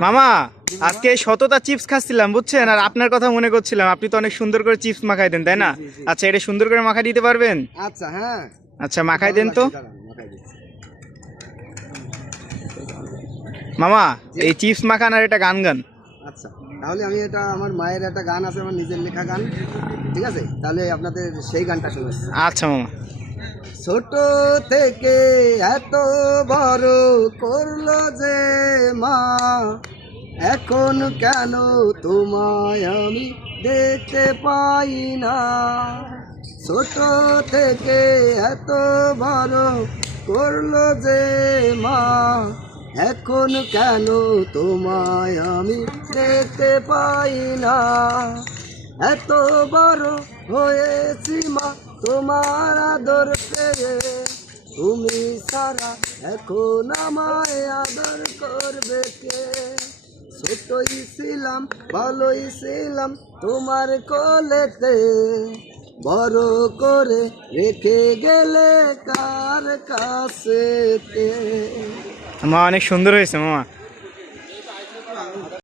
মামা আজকে এই শততা চিপস খাচ্ছিলাম বুঝছেন, আর আপনার কথা মনে করছিলাম। আপনি তো অনেক সুন্দর করে চিপস মাখাই দেন, তাই না? আচ্ছা, এটা সুন্দর করে মাখাই দিতে পারবেন? আচ্ছা হ্যাঁ, আচ্ছা, মাখাই দেন তো মামা। এই চিপস মাখান আর এটা গান গান। আচ্ছা, তাহলে আমি এটা আমার মায়ের একটা গান আছে, আমার নিজের লেখা গান, ঠিক আছে? তাহলে আপনাদের সেই গানটা শোনাচ্ছি। আচ্ছা মামা। ছোট থেকে এত বড় করলো যে মা, এখন কেন তোমায় আমি দেখতে পাই না। ছোট থেকে এত বড় করলো যে মা, এখন কেন তোমায় আমি দেখতে পাই না। এত বড় হয়েছি মা তোমার আদর পেয়ে, তুমি সারা এখন আমায় আদর করবে কে। ছোটই ছিলাম ভালোই ছিলাম তোমার কোলেতে, বড় করে রেখে গেলে কার কাছেতে। মামা অনেক সুন্দর হয়েছে মামা।